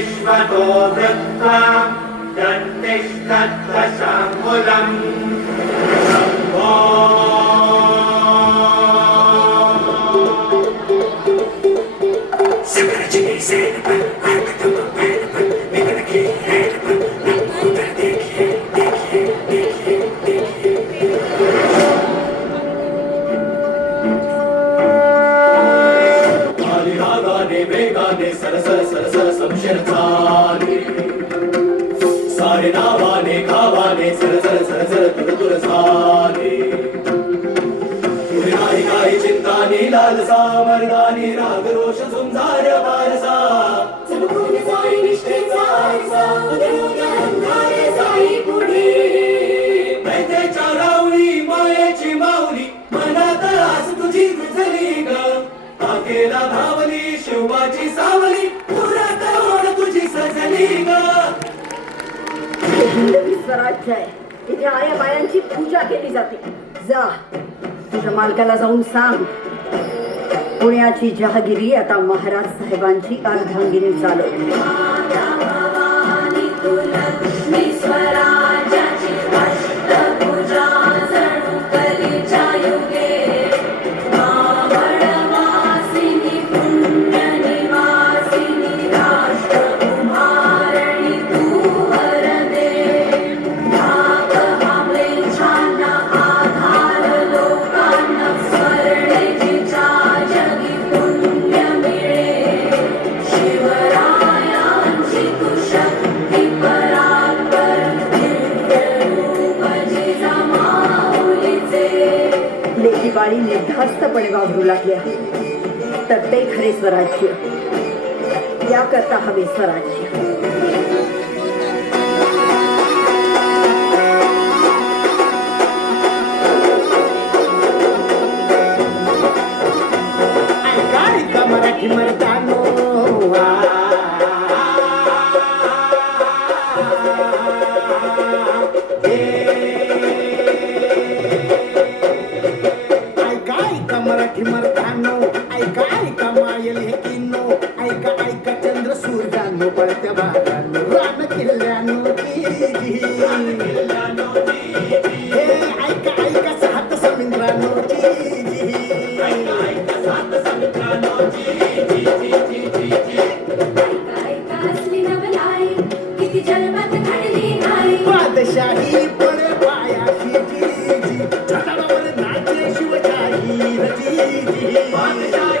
भूमिम् विश्वतो वृत्वा दत्तिष्ठत्वशाङ्कुलम् रागाने वेगाने सर सर सर सर सारे नावाने गावाने सर सर सर सर तुर तुर झाले नाही काही चिंता नी लालसा मर्दानी राग रोष झुंजार वारसा चमकून जाई निष्ठेचा आरसा, उधळून अंधारे जाई पुढे. मैत्रेच्या रावळी मायेची माऊली मनात आस तुझी ग. धावली शिवाची सावली पुरा स्वराज्य आहे आया बायांची पूजा केली जाते. जा. तुझ्या मालकाला जाऊन सांग. पुण्याची जहागिरी आता महाराज साहेबांची अर्धांगिनी चालवली दिवाळी निर्धास्तपणे वावरू लागल्या तर ते खरे स्वराज्य. याकरता हवे स्वराज्य. बादशाही पडे पायाशी जी जी छटाडावर नाचे शिवशाही जी जी बादशाही